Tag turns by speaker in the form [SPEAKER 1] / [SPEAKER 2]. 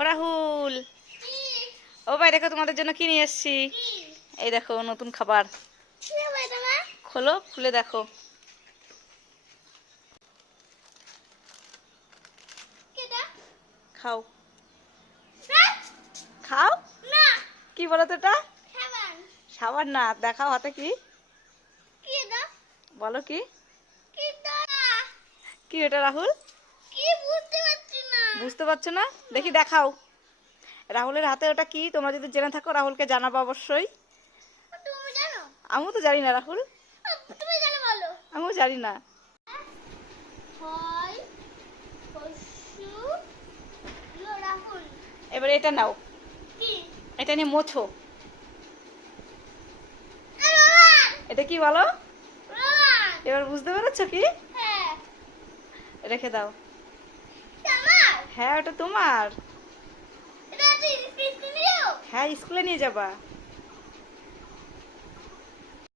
[SPEAKER 1] ও রাহুল। ও ভাই, দেখো তোমাদের জন্য কি নিয়ে এসছি? এই দেখো, নতুন খাবার। খোলো, খুলে দেখো। খাও। খাও? কি বলো তো এটা? সাবান না, দেখাও হাতে কি। বলো কি। কি এটা, রাহুল? বুঝতে পারছ না? দেখি দেখাও। রাহুলের হাতে ওটা কি? তোমরা যদি জেনে থাকো রাহুলকে জানাব অবশ্যই। আমিও তো জানি না রাহুল। আমিও জানি না। এবার এটা নাও। এটা নিয়ে মোছো। এটা কি বলো? এবার বুঝতে পেরেছ কি? রেখে দাও। হ্যাঁ ওটা তোমার। হ্যাঁ স্কুলে নিয়ে যাবা।